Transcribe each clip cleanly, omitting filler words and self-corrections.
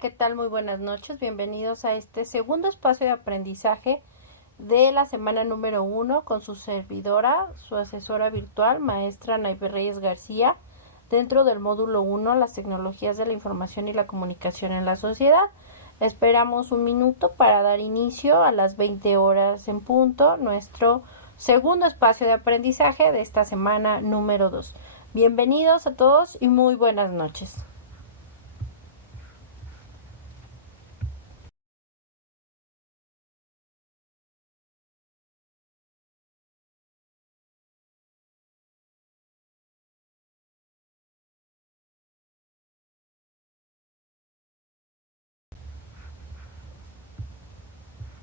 ¿qué tal? Muy buenas noches. Bienvenidos a este segundo espacio de aprendizaje de la semana número 1 con su servidora, su asesora virtual, maestra Naive Reyes García, dentro del módulo 1, las tecnologías de la información y la comunicación en la sociedad. Esperamos un minuto para dar inicio a las 20 horas en punto, nuestro segundo espacio de aprendizaje de esta semana número 2. Bienvenidos a todos y muy buenas noches.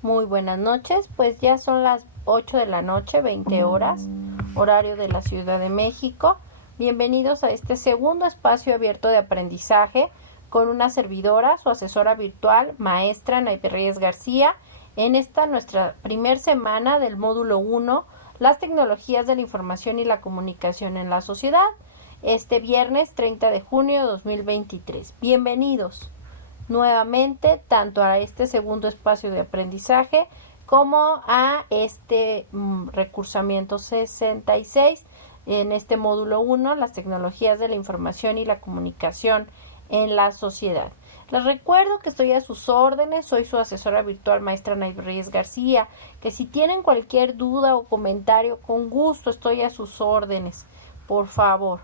Muy buenas noches, pues ya son las 8 de la noche, 20 horas, horario de la Ciudad de México. Bienvenidos a este segundo espacio abierto de aprendizaje con una servidora, su asesora virtual, maestra Naive Reyes García, en esta nuestra primer semana del módulo 1, las tecnologías de la información y la comunicación en la sociedad, este viernes 30 de junio de 2023. Bienvenidos nuevamente tanto a este segundo espacio de aprendizaje como a este recursamiento 66 en este módulo 1, las tecnologías de la información y la comunicación en la sociedad. Les recuerdo que estoy a sus órdenes, soy su asesora virtual maestra Naive Reyes García, que si tienen cualquier duda o comentario, con gusto estoy a sus órdenes, por favor.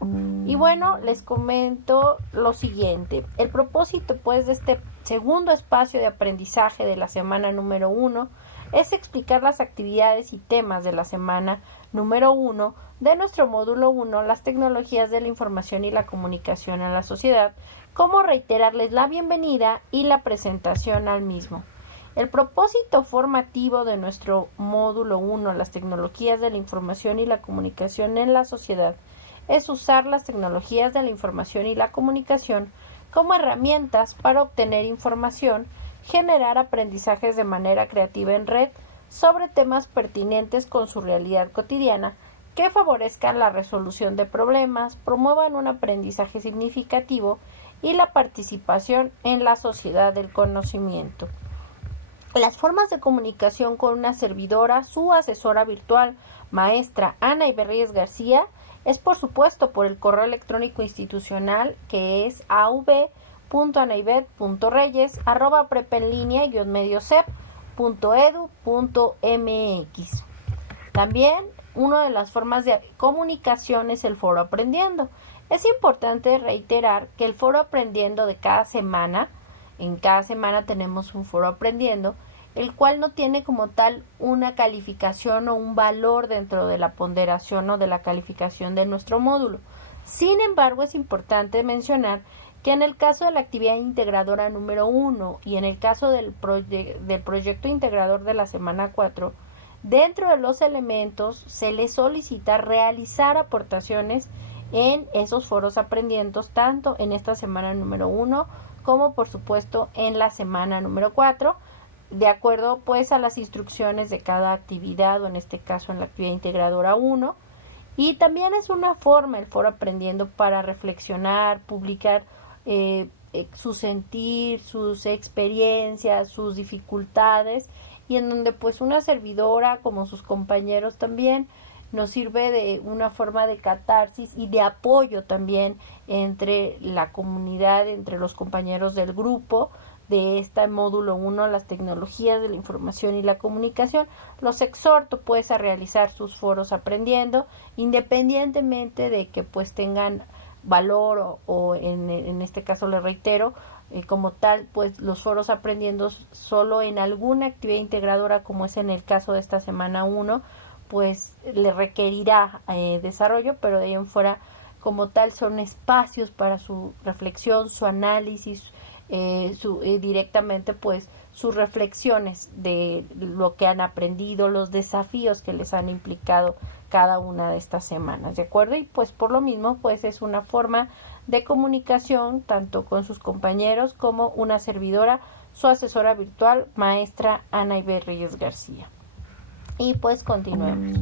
Y bueno, les comento lo siguiente. El propósito pues de este segundo espacio de aprendizaje de la semana número 1 es explicar las actividades y temas de la semana número 1 de nuestro módulo 1, las tecnologías de la información y la comunicación en la sociedad, como reiterarles la bienvenida y la presentación al mismo. El propósito formativo de nuestro módulo 1, las tecnologías de la información y la comunicación en la sociedad, es usar las tecnologías de la información y la comunicación como herramientas para obtener información, generar aprendizajes de manera creativa en red sobre temas pertinentes con su realidad cotidiana, que favorezcan la resolución de problemas, promuevan un aprendizaje significativo y la participación en la sociedad del conocimiento. Las formas de comunicación con una servidora, su asesora virtual, maestra Naive Reyes García, es por supuesto por el correo electrónico institucional que es av.anaivet.reyes@prepenlinea-mediocep.edu.mx. También una de las formas de comunicación es el foro aprendiendo. Es importante reiterar que el foro aprendiendo de cada semana, en cada semana tenemos un foro aprendiendo, el cual no tiene como tal una calificación o un valor dentro de la ponderación o de la calificación de nuestro módulo. Sin embargo, es importante mencionar que en el caso de la actividad integradora número 1 y en el caso del proyecto integrador de la semana 4, dentro de los elementos se les solicita realizar aportaciones en esos foros aprendiendo, tanto en esta semana número 1 como por supuesto en la semana número 4, de acuerdo pues a las instrucciones de cada actividad, o en este caso en la actividad integradora 1. Y también es una forma el foro aprendiendo para reflexionar, publicar su sentir, sus experiencias, sus dificultades, y en donde pues una servidora como sus compañeros también nos sirve de una forma de catarsis y de apoyo también entre la comunidad, entre los compañeros del grupo de este módulo 1, las tecnologías de la información y la comunicación. Los exhorto pues a realizar sus foros aprendiendo, independientemente de que pues tengan valor o en este caso les reitero, como tal pues los foros aprendiendo solo en alguna actividad integradora, como es en el caso de esta semana 1, pues le requerirá desarrollo, pero de ahí en fuera como tal son espacios para su reflexión, su análisis, directamente pues sus reflexiones de lo que han aprendido, los desafíos que les han implicado cada una de estas semanas, ¿de acuerdo? Y pues por lo mismo pues es una forma de comunicación tanto con sus compañeros como una servidora, su asesora virtual, maestra Naive Reyes García. Y pues continuemos.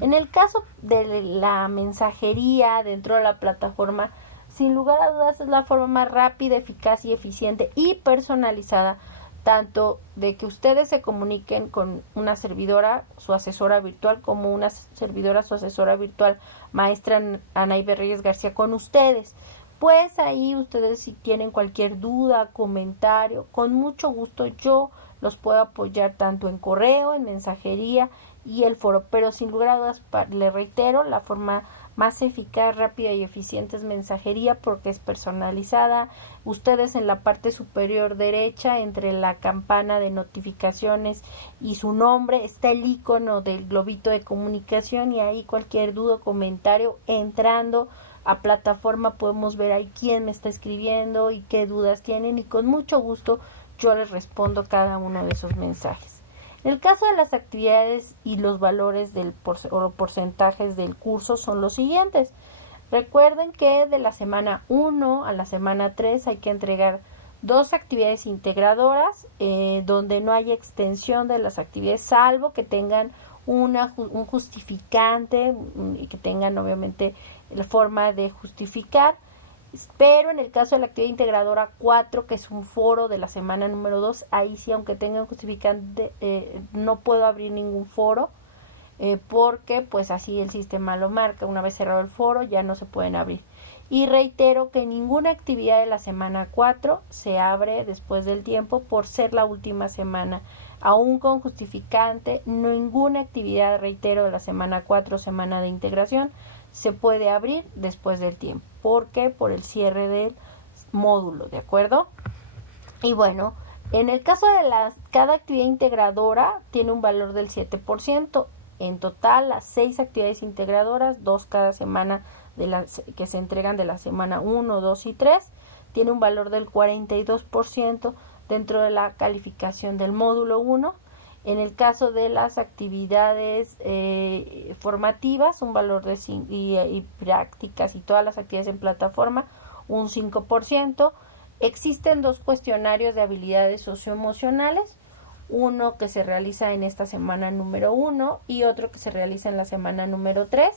En el caso de la mensajería dentro de la plataforma sin lugar a dudas es la forma más rápida, eficaz y eficiente y personalizada, tanto de que ustedes se comuniquen con una servidora, su asesora virtual, como una servidora, su asesora virtual, maestra Anaíbe Reyes García, con ustedes. Pues ahí ustedes, si tienen cualquier duda, comentario, con mucho gusto yo los puedo apoyar tanto en correo, en mensajería y el foro, pero sin lugar a dudas, le reitero, la forma más eficaz, rápida y eficiente es mensajería porque es personalizada. Ustedes en la parte superior derecha, entre la campana de notificaciones y su nombre, está el icono del globito de comunicación, y ahí cualquier duda o comentario, entrando a plataforma podemos ver ahí quién me está escribiendo y qué dudas tienen, y con mucho gusto yo les respondo cada uno de esos mensajes. En el caso de las actividades y los valores o porcentajes del curso son los siguientes. Recuerden que de la semana 1 a la semana 3 hay que entregar 2 actividades integradoras, donde no hay extensión de las actividades, salvo que tengan un justificante y que tengan obviamente la forma de justificar. Pero en el caso de la actividad integradora 4, que es un foro de la semana número 2, ahí sí, aunque tengan justificante, no puedo abrir ningún foro, porque pues así el sistema lo marca. Una vez cerrado el foro ya no se pueden abrir. Y reitero que ninguna actividad de la semana 4 se abre después del tiempo por ser la última semana. Aún con justificante, ninguna actividad, reitero, de la semana 4, semana de integración, se puede abrir después del tiempo. ¿Por qué? Por el cierre del módulo, ¿de acuerdo? Y bueno, en el caso de cada actividad integradora tiene un valor del 7%. En total, las 6 actividades integradoras, 2 cada semana de las que se entregan de la semana 1, 2 y 3, tiene un valor del 42% dentro de la calificación del módulo 1. En el caso de las actividades formativas, un valor de y prácticas y todas las actividades en plataforma, un 5%. Existen 2 cuestionarios de habilidades socioemocionales, uno que se realiza en esta semana número 1 y otro que se realiza en la semana número 3.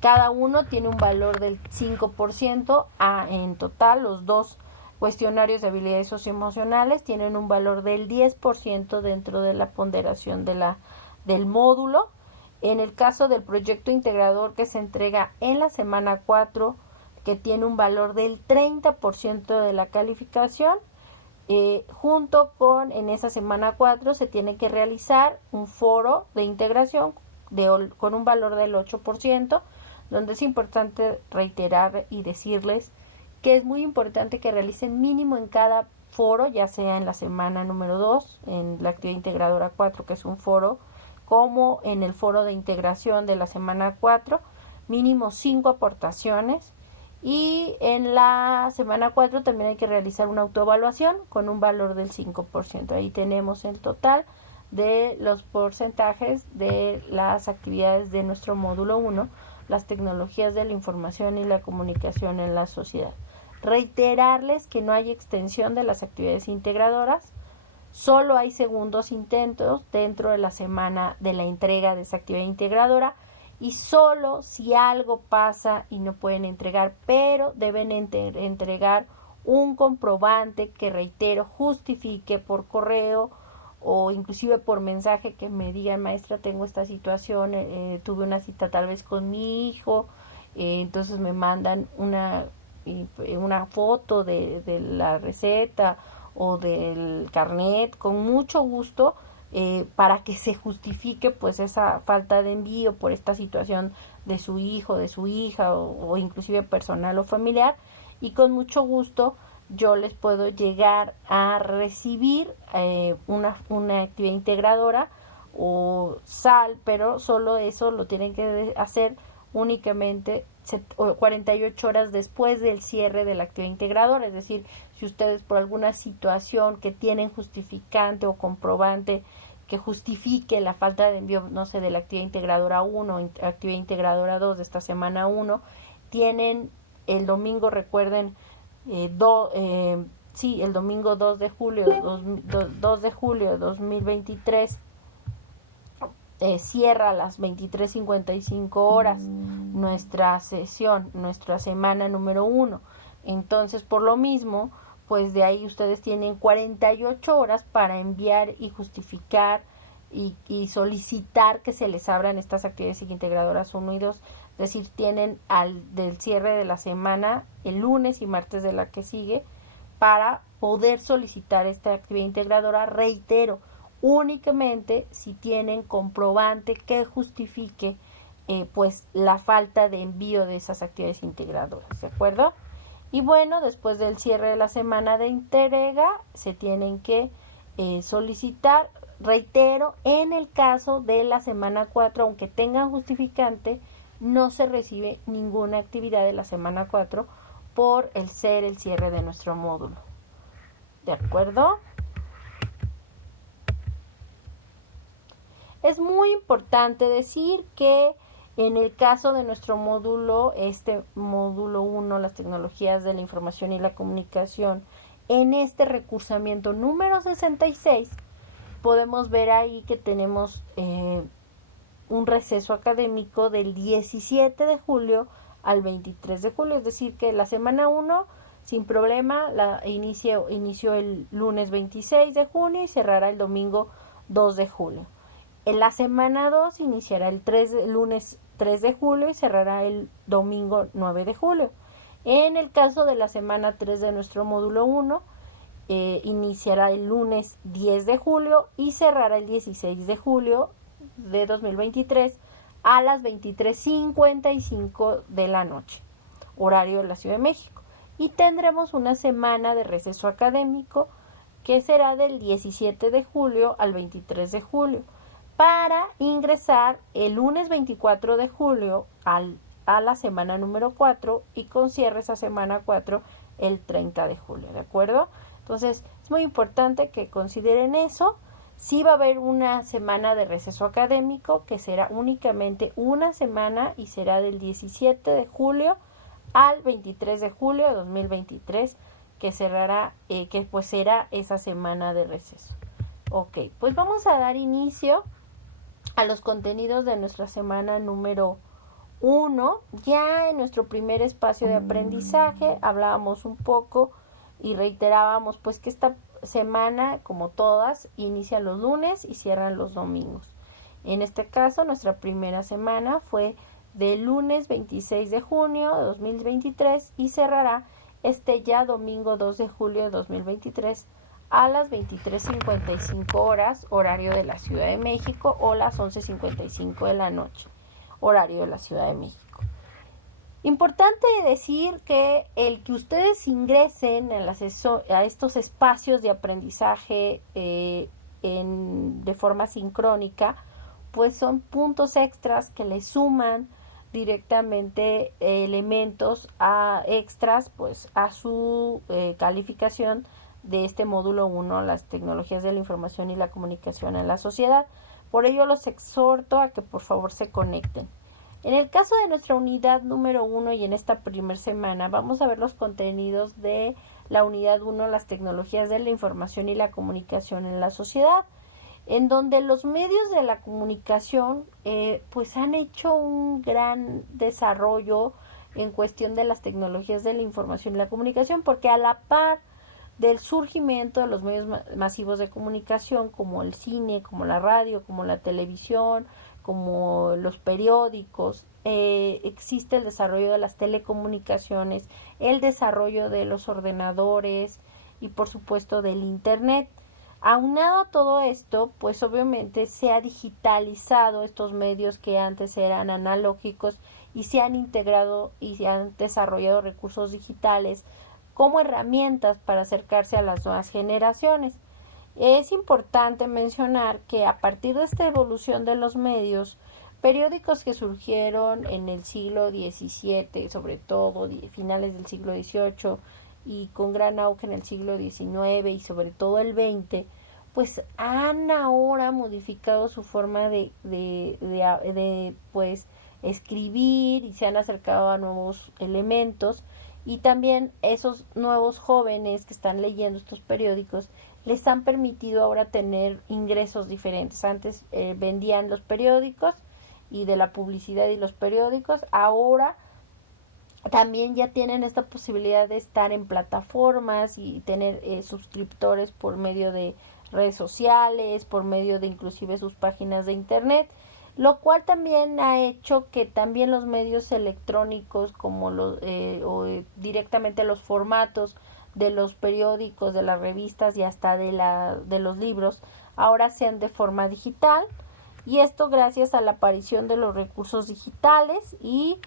Cada uno tiene un valor del 5%. En total, los 2 cuestionarios de habilidades socioemocionales tienen un valor del 10% dentro de la ponderación del módulo. En el caso del proyecto integrador que se entrega en la semana 4, que tiene un valor del 30% de la calificación, junto con, en esa semana 4 se tiene que realizar un foro de integración con un valor del 8%, donde es importante reiterar y decirles que es muy importante que realicen mínimo en cada foro, ya sea en la semana número 2, en la actividad integradora 4, que es un foro, como en el foro de integración de la semana 4, mínimo 5 aportaciones. Y en la semana 4 también hay que realizar una autoevaluación con un valor del 5%. Ahí tenemos el total de los porcentajes de las actividades de nuestro módulo 1, las tecnologías de la información y la comunicación en la sociedad. Reiterarles que no hay extensión de las actividades integradoras, solo hay segundos intentos dentro de la semana de la entrega de esa actividad integradora, y solo si algo pasa y no pueden entregar, pero deben entregar un comprobante que, reitero, justifique por correo o inclusive por mensaje, que me digan: maestra, tengo esta situación, tuve una cita tal vez con mi hijo, entonces me mandan una foto de la receta o del carnet, con mucho gusto, para que se justifique pues esa falta de envío por esta situación de su hijo, de su hija, o inclusive personal o familiar, y con mucho gusto yo les puedo llegar a recibir una actividad integradora o SAL, pero solo eso lo tienen que hacer únicamente 48 horas después del cierre de la actividad integradora. Es decir, si ustedes por alguna situación que tienen justificante o comprobante que justifique la falta de envío, no sé, de la actividad integradora 1 o actividad integradora 2 de esta semana 1, tienen el domingo, recuerden, el domingo 2 de julio de 2023, cierra a las 23:55 horas nuestra sesión, nuestra semana número 1. Entonces, por lo mismo, pues de ahí ustedes tienen 48 horas para enviar y justificar y solicitar que se les abran estas actividades integradoras 1 y 2. Es decir, tienen del cierre de la semana, el lunes y martes de la que sigue, para poder solicitar esta actividad integradora. Reitero, únicamente si tienen comprobante que justifique pues la falta de envío de esas actividades integradoras, ¿de acuerdo? Y bueno, después del cierre de la semana de entrega, se tienen que solicitar, reitero, en el caso de la semana 4, aunque tengan justificante, no se recibe ninguna actividad de la semana 4 por el cierre de nuestro módulo. ¿De acuerdo? Es muy importante decir que en el caso de nuestro módulo, este módulo 1, las tecnologías de la información y la comunicación, en este recursamiento número 66, podemos ver ahí que tenemos un receso académico del 17 de julio al 23 de julio, es decir que la semana 1 sin problema inició el lunes 26 de junio y cerrará el domingo 2 de julio. En la semana 2 iniciará el lunes 3 de julio y cerrará el domingo 9 de julio. En el caso de la semana 3 de nuestro módulo 1, iniciará el lunes 10 de julio y cerrará el 16 de julio de 2023 a las 23:55 de la noche, horario de la Ciudad de México. Y tendremos una semana de receso académico que será del 17 de julio al 23 de julio, para ingresar el lunes 24 de julio a la semana número 4 y con cierre esa semana 4 el 30 de julio, ¿de acuerdo? Entonces, es muy importante que consideren eso. Sí va a haber una semana de receso académico que será únicamente una semana y será del 17 de julio al 23 de julio de 2023, que cerrará, que pues será esa semana de receso. Ok, pues vamos a dar inicio a los contenidos de nuestra semana número 1. Ya en nuestro primer espacio de aprendizaje hablábamos un poco y reiterábamos pues que esta semana, como todas, inicia los lunes y cierran los domingos. En este caso, nuestra primera semana fue del lunes 26 de junio de 2023 y cerrará ya domingo 2 de julio de 2023 a las 23:55 horas, horario de la Ciudad de México, o las 11:55 de la noche, horario de la Ciudad de México. Importante decir que el que ustedes ingresen a estos espacios de aprendizaje de forma sincrónica, pues son puntos extras que le suman directamente elementos extras pues a su calificación de este módulo 1, las tecnologías de la información y la comunicación en la sociedad. Por ello los exhorto a que por favor se conecten. En el caso de nuestra unidad número 1 y en esta primera semana vamos a ver los contenidos de la unidad 1, las tecnologías de la información y la comunicación en la sociedad, en donde los medios de la comunicación pues han hecho un gran desarrollo en cuestión de las tecnologías de la información y la comunicación, porque a la par del surgimiento de los medios masivos de comunicación como el cine, como la radio, como la televisión, como los periódicos, existe el desarrollo de las telecomunicaciones, el desarrollo de los ordenadores y por supuesto del internet. Aunado a todo esto, pues obviamente se ha digitalizado estos medios que antes eran analógicos y se han integrado y se han desarrollado recursos digitales como herramientas para acercarse a las nuevas generaciones. Es importante mencionar que a partir de esta evolución de los medios, periódicos que surgieron en el siglo XVII, sobre todo finales del siglo XVIII y con gran auge en el siglo XIX y sobre todo el XX, pues han ahora modificado su forma de pues escribir y se han acercado a nuevos elementos, y también esos nuevos jóvenes que están leyendo estos periódicos les han permitido ahora tener ingresos diferentes. Antes vendían los periódicos y de la publicidad y los periódicos, ahora también ya tienen esta posibilidad de estar en plataformas y tener suscriptores por medio de redes sociales, por medio de inclusive sus páginas de internet, lo cual también ha hecho que también los medios electrónicos como directamente los formatos de los periódicos, de las revistas y hasta de los libros ahora sean de forma digital, y esto gracias a la aparición de los recursos digitales y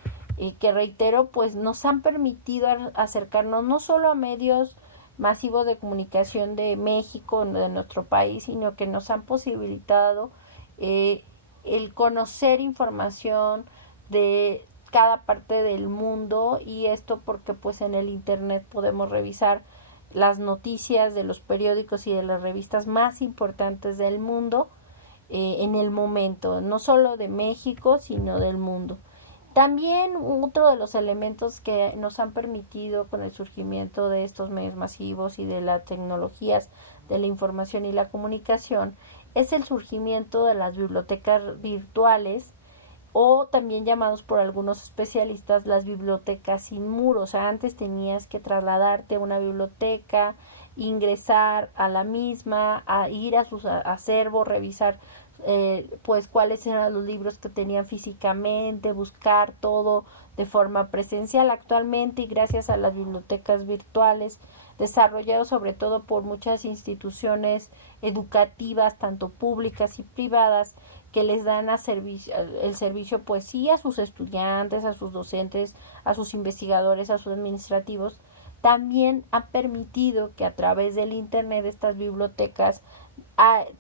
que reitero, pues nos han permitido acercarnos no solo a medios masivos de comunicación de México, de nuestro país, sino que nos han posibilitado el conocer información de cada parte del mundo, y esto porque pues en el internet podemos revisar las noticias de los periódicos y de las revistas más importantes del mundo en el momento, no solo de México, sino del mundo. También otro de los elementos que nos han permitido con el surgimiento de estos medios masivos y de las tecnologías de la información y la comunicación es el surgimiento de las bibliotecas virtuales, o también llamados por algunos especialistas las bibliotecas sin muros. O sea, antes tenías que trasladarte a una biblioteca, ingresar a la misma, a ir a sus acervos, revisar pues cuáles eran los libros que tenían físicamente, buscar todo de forma presencial. Actualmente, y gracias a las bibliotecas virtuales, desarrollado sobre todo por muchas instituciones educativas, tanto públicas y privadas, que les dan el servicio pues sí a sus estudiantes, a sus docentes, a sus investigadores, a sus administrativos, también ha permitido que a través del internet estas bibliotecas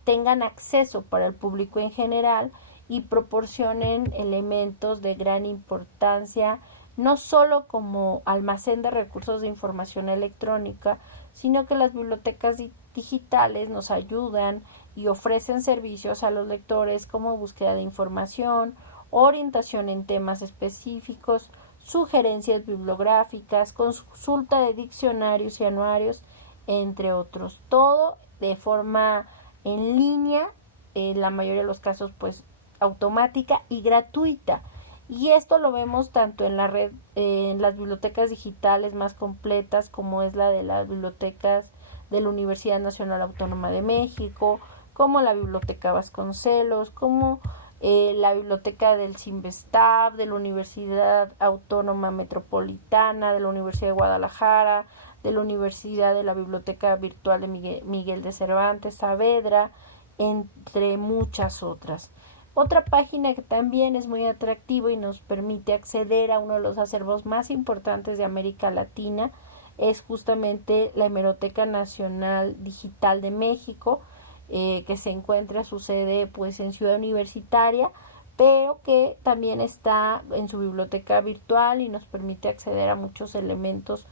tengan acceso para el público en general y proporcionen elementos de gran importancia, no solo como almacén de recursos de información electrónica, sino que las bibliotecas digitales nos ayudan y ofrecen servicios a los lectores como búsqueda de información, orientación en temas específicos, sugerencias bibliográficas, consulta de diccionarios y anuarios, entre otros. Todo de forma en línea, en la mayoría de los casos pues automática y gratuita. Y esto lo vemos tanto en la red, en las bibliotecas digitales más completas, como es la de las bibliotecas de la Universidad Nacional Autónoma de México, como la Biblioteca Vasconcelos, como la biblioteca del CIMBESTAB, de la Universidad Autónoma Metropolitana, de la Universidad de Guadalajara, de la Universidad de la Biblioteca Virtual de Miguel de Cervantes Saavedra, entre muchas otras. Otra página que también es muy atractiva y nos permite acceder a uno de los acervos más importantes de América Latina es justamente la Hemeroteca Nacional Digital de México, que se encuentra su sede pues en Ciudad Universitaria, pero que también está en su biblioteca virtual y nos permite acceder a muchos elementos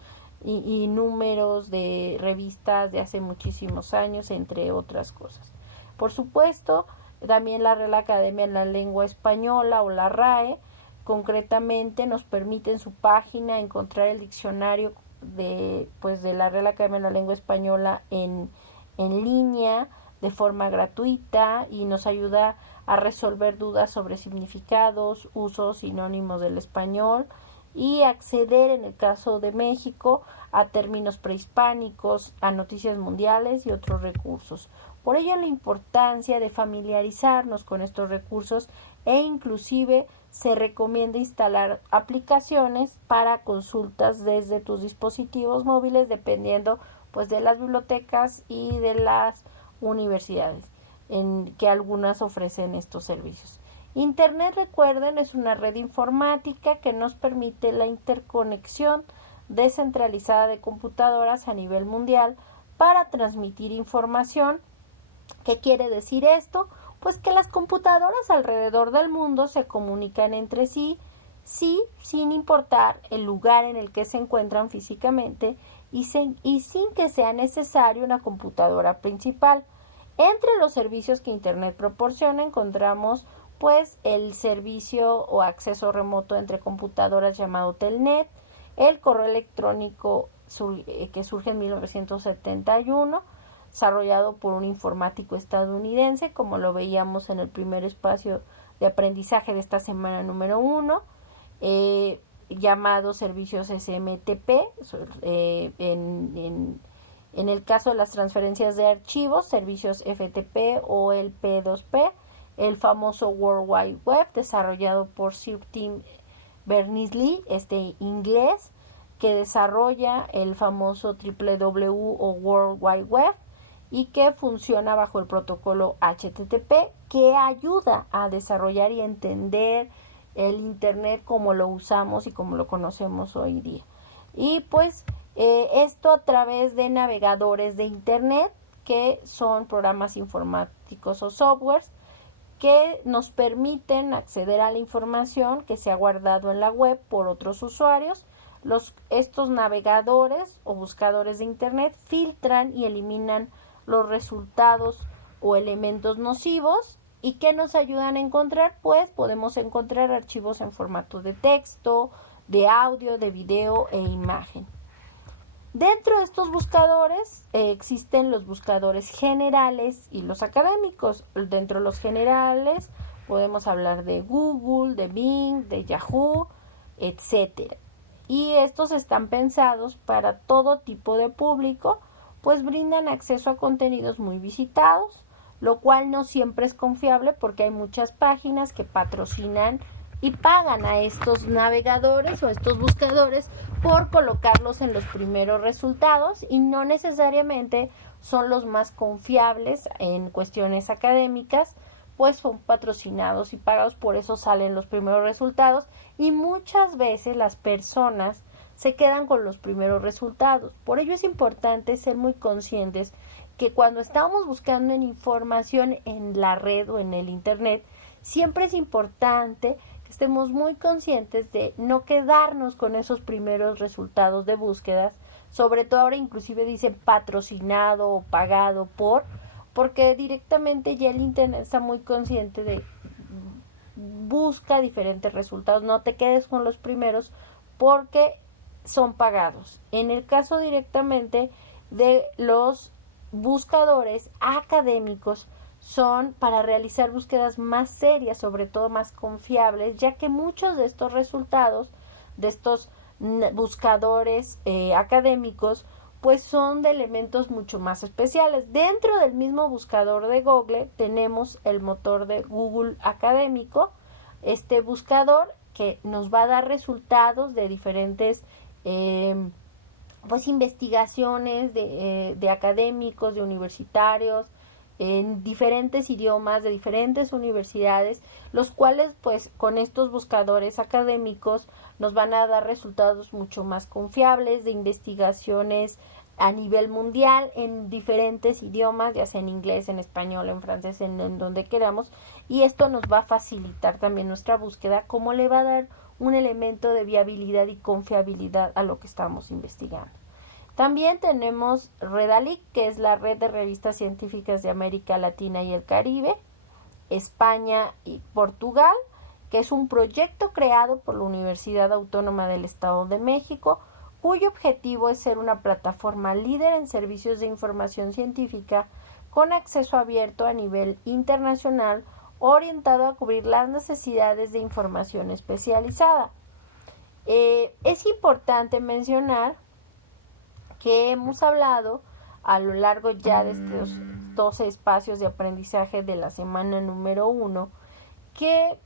y números de revistas de hace muchísimos años, entre otras cosas. Por supuesto, también la Real Academia en la Lengua Española, o la RAE, concretamente nos permite en su página encontrar el diccionario de la Real Academia en la Lengua Española en línea, de forma gratuita, y nos ayuda a resolver dudas sobre significados, usos, sinónimos del español, y acceder, en el caso de México, a términos prehispánicos, a noticias mundiales y otros recursos. Por ello, la importancia de familiarizarnos con estos recursos, e inclusive se recomienda instalar aplicaciones para consultas desde tus dispositivos móviles, dependiendo pues de las bibliotecas y de las universidades en que algunas ofrecen estos servicios. Internet, recuerden, es una red informática que nos permite la interconexión descentralizada de computadoras a nivel mundial para transmitir información. ¿Qué quiere decir esto? Pues que las computadoras alrededor del mundo se comunican entre sí, sin importar el lugar en el que se encuentran físicamente y sin que sea necesario una computadora principal. Entre los servicios que Internet proporciona encontramos pues el servicio o acceso remoto entre computadoras llamado Telnet, el correo electrónico que surge en 1971, desarrollado por un informático estadounidense, como lo veíamos en el primer espacio de aprendizaje de esta semana número 1. llamados servicios SMTP, en el caso de las transferencias de archivos, servicios FTP o el P2P, el famoso World Wide Web desarrollado por Sir Tim Berners-Lee, inglés, que desarrolla el famoso www o World Wide Web y que funciona bajo el protocolo HTTP, que ayuda a desarrollar y entender el Internet como lo usamos y como lo conocemos hoy día. Y pues esto a través de navegadores de Internet, que son programas informáticos o softwares que nos permiten acceder a la información que se ha guardado en la web por otros usuarios. Estos navegadores o buscadores de Internet filtran y eliminan los resultados o elementos nocivos. ¿Y qué nos ayudan a encontrar? Pues podemos encontrar archivos en formato de texto, de audio, de video e imagen. Dentro de estos buscadores existen los buscadores generales y los académicos. Dentro de los generales podemos hablar de Google, de Bing, de Yahoo, etc. Y estos están pensados para todo tipo de público, pues brindan acceso a contenidos muy visitados, lo cual no siempre es confiable porque hay muchas páginas que patrocinan y pagan a estos navegadores o estos buscadores por colocarlos en los primeros resultados y no necesariamente son los más confiables en cuestiones académicas, pues son patrocinados y pagados, por eso salen los primeros resultados y muchas veces las personas se quedan con los primeros resultados. Por ello es importante ser muy conscientes que cuando estamos buscando en información en la red o en el Internet, siempre es importante que estemos muy conscientes de no quedarnos con esos primeros resultados de búsquedas, sobre todo ahora inclusive dicen patrocinado o pagado porque directamente ya el Internet está muy consciente de busca diferentes resultados, no te quedes con los primeros porque son pagados. En el caso directamente de los buscadores académicos, son para realizar búsquedas más serias, sobre todo más confiables, ya que muchos de estos resultados de estos buscadores académicos pues son de elementos mucho más especiales. Dentro del mismo buscador de Google tenemos el motor de Google académico, este buscador que nos va a dar resultados de diferentes pues investigaciones de académicos, de universitarios, en diferentes idiomas, de diferentes universidades, los cuales pues con estos buscadores académicos nos van a dar resultados mucho más confiables de investigaciones a nivel mundial en diferentes idiomas, ya sea en inglés, en español, en francés, en donde queramos, y esto nos va a facilitar también nuestra búsqueda, como le va a dar un elemento de viabilidad y confiabilidad a lo que estamos investigando. También tenemos Redalyc, que es la red de revistas científicas de América Latina y el Caribe, España y Portugal, que es un proyecto creado por la Universidad Autónoma del Estado de México, cuyo objetivo es ser una plataforma líder en servicios de información científica con acceso abierto a nivel internacional, orientado a cubrir las necesidades de información especializada. Es importante mencionar que hemos hablado a lo largo ya de estos 12 espacios de aprendizaje de la semana número 1, que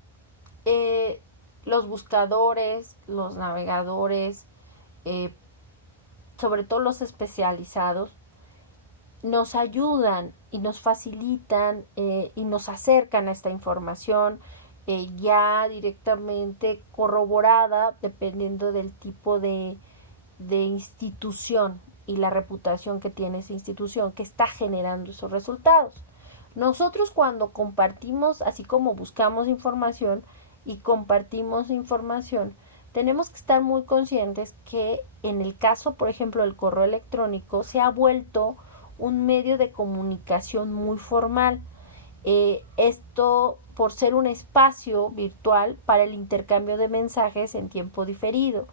los buscadores, los navegadores, sobre todo los especializados, nos ayudan y nos facilitan y nos acercan a esta información ya directamente corroborada dependiendo del tipo de institución y la reputación que tiene esa institución que está generando esos resultados. Nosotros cuando compartimos, así como buscamos información y compartimos información, tenemos que estar muy conscientes que en el caso, por ejemplo, del correo electrónico, se ha vuelto un medio de comunicación muy formal. Esto por ser un espacio virtual para el intercambio de mensajes en tiempo diferido.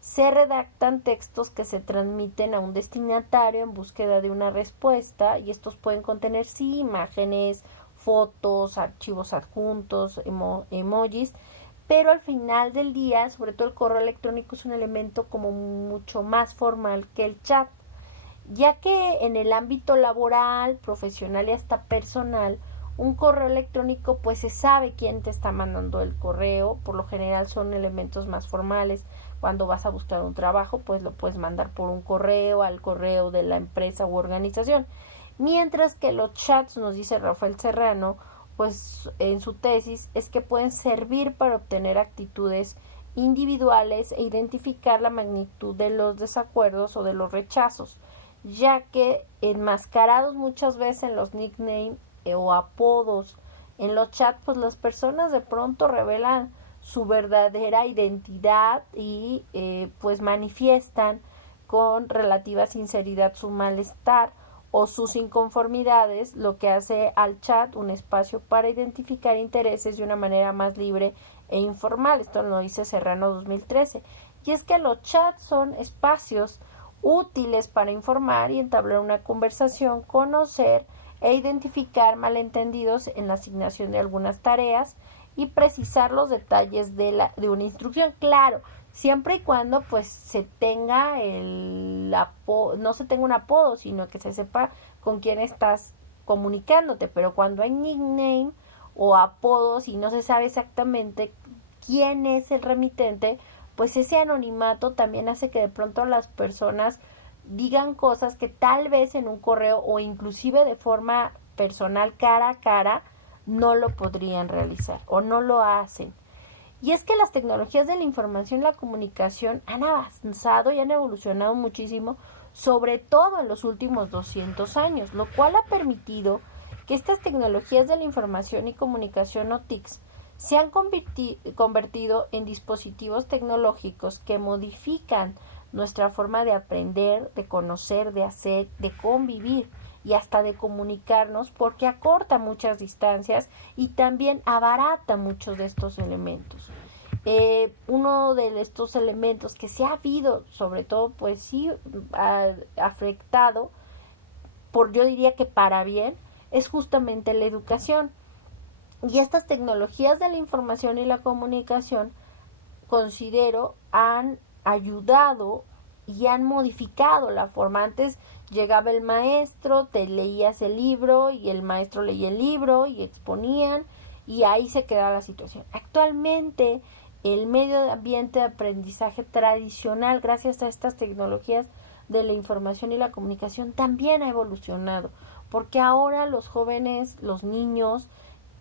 Se redactan textos que se transmiten a un destinatario en búsqueda de una respuesta y estos pueden contener sí imágenes, fotos, archivos adjuntos, emojis, pero al final del día, sobre todo el correo electrónico es un elemento como mucho más formal que el chat, ya que en el ámbito laboral, profesional y hasta personal, un correo electrónico pues se sabe quién te está mandando el correo, por lo general son elementos más formales. Cuando vas a buscar un trabajo pues lo puedes mandar por un correo, al correo de la empresa u organización, mientras que los chats, nos dice Rafael Serrano, pues en su tesis, es que pueden servir para obtener actitudes individuales e identificar la magnitud de los desacuerdos o de los rechazos, ya que enmascarados muchas veces en los nicknames o apodos en los chats, pues las personas de pronto revelan su verdadera identidad y pues manifiestan con relativa sinceridad su malestar o sus inconformidades, lo que hace al chat un espacio para identificar intereses de una manera más libre e informal. Esto lo dice Serrano 2013. Y es que los chats son espacios útiles para informar y entablar una conversación, conocer e identificar malentendidos en la asignación de algunas tareas y precisar los detalles de una instrucción. Claro, siempre y cuando pues se tenga no se tenga un apodo, sino que se sepa con quién estás comunicándote. Pero cuando hay nickname o apodos y no se sabe exactamente quién es el remitente, pues ese anonimato también hace que de pronto las personas digan cosas que tal vez en un correo o inclusive de forma personal, cara a cara, no lo podrían realizar o no lo hacen. Y es que las tecnologías de la información y la comunicación han avanzado y han evolucionado muchísimo, sobre todo en los últimos 200 años, lo cual ha permitido que estas tecnologías de la información y comunicación o TICs se han convertido en dispositivos tecnológicos que modifican nuestra forma de aprender, de conocer, de hacer, de convivir y hasta de comunicarnos, porque acorta muchas distancias y también abarata muchos de estos elementos. Uno de estos elementos que se ha habido, sobre todo, pues sí, afectado, yo diría que para bien, es justamente la educación. Y estas tecnologías de la información y la comunicación, considero, han ayudado y han modificado la forma. Antes llegaba el maestro, te leías el libro y el maestro leía el libro y exponían y ahí se quedaba la situación. Actualmente el medio ambiente de aprendizaje tradicional, gracias a estas tecnologías de la información y la comunicación, también ha evolucionado, porque ahora los jóvenes, los niños,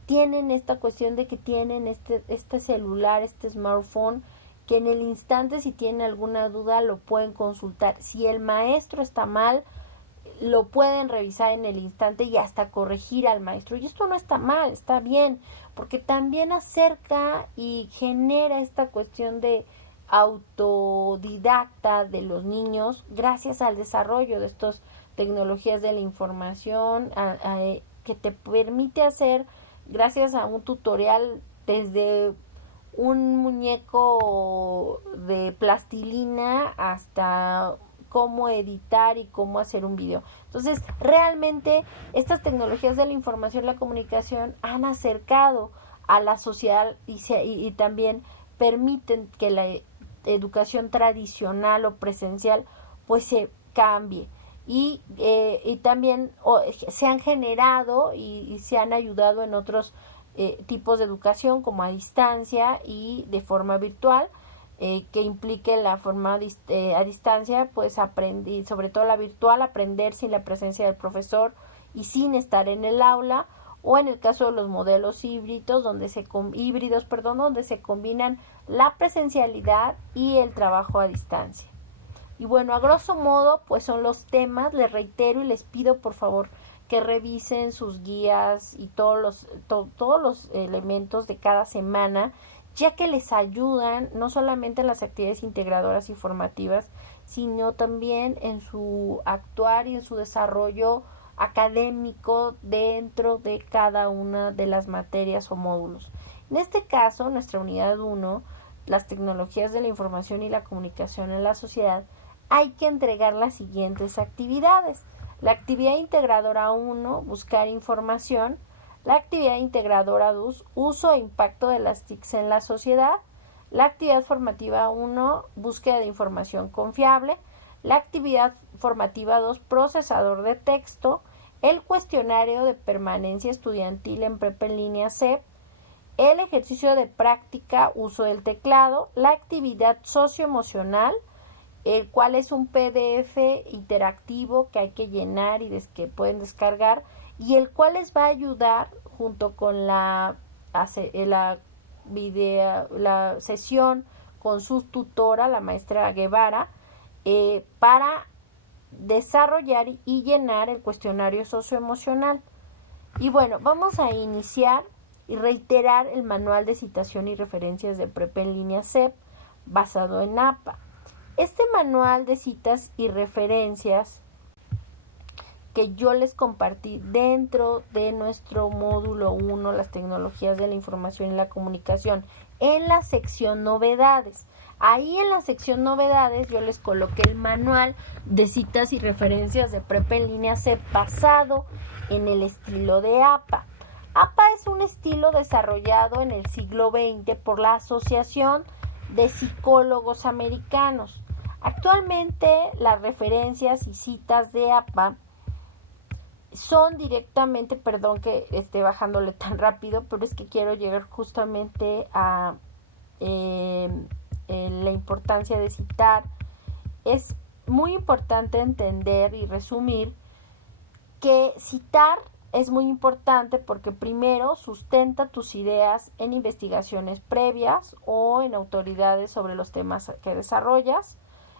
tienen esta cuestión de que tienen este celular, este smartphone, que en el instante, si tienen alguna duda, lo pueden consultar. Si el maestro está mal, lo pueden revisar en el instante y hasta corregir al maestro. Y esto no está mal, está bien, porque también acerca y genera esta cuestión de autodidacta de los niños gracias al desarrollo de estas tecnologías de la información que te permite hacer, gracias a un tutorial, desde un muñeco de plastilina hasta cómo editar y cómo hacer un video. Entonces, realmente estas tecnologías de la información y la comunicación han acercado a la sociedad y también permiten que la educación tradicional o presencial pues se cambie. Y también se han generado y se han ayudado en otros tipos de educación, como a distancia y de forma virtual, que implique la forma a distancia, pues aprender, sobre todo la virtual, aprender sin la presencia del profesor y sin estar en el aula, o en el caso de los modelos híbridos, donde se combinan la presencialidad y el trabajo a distancia. Y bueno, a grosso modo, pues son los temas. Les reitero y les pido por favor que revisen sus guías y todos los elementos de cada semana, ya que les ayudan no solamente en las actividades integradoras y formativas, sino también en su actuar y en su desarrollo académico dentro de cada una de las materias o módulos. En este caso, nuestra unidad 1, las tecnologías de la información y la comunicación en la sociedad, hay que entregar las siguientes actividades. La actividad integradora 1, buscar información. la actividad integradora 2, uso e impacto de las TICs en la sociedad, la actividad formativa 1, búsqueda de información confiable, la actividad formativa 2, procesador de texto, el cuestionario de permanencia estudiantil en prepa en línea CEP, el ejercicio de práctica, uso del teclado, la actividad socioemocional, el cual es un PDF interactivo que hay que llenar y que pueden descargar, y el cual les va a ayudar junto con la sesión con su tutora, la maestra Guevara, para desarrollar y llenar el cuestionario socioemocional. Y bueno, vamos a iniciar y reiterar el manual de citación y referencias de prepa en línea CEP basado en APA. Este manual de citas y referencias que yo les compartí dentro de nuestro módulo 1, las tecnologías de la información y la comunicación, en la sección novedades. Ahí en la sección novedades yo les coloqué el manual de citas y referencias de prepa en línea CEP basado en el estilo de APA. APA es un estilo desarrollado en el siglo XX por la Asociación de Psicólogos Americanos. Actualmente las referencias y citas de APA son directamente, perdón que esté bajándole tan rápido, pero es que quiero llegar justamente a la importancia de citar. Es muy importante entender y resumir que citar es muy importante porque primero sustenta tus ideas en investigaciones previas o en autoridades sobre los temas que desarrollas.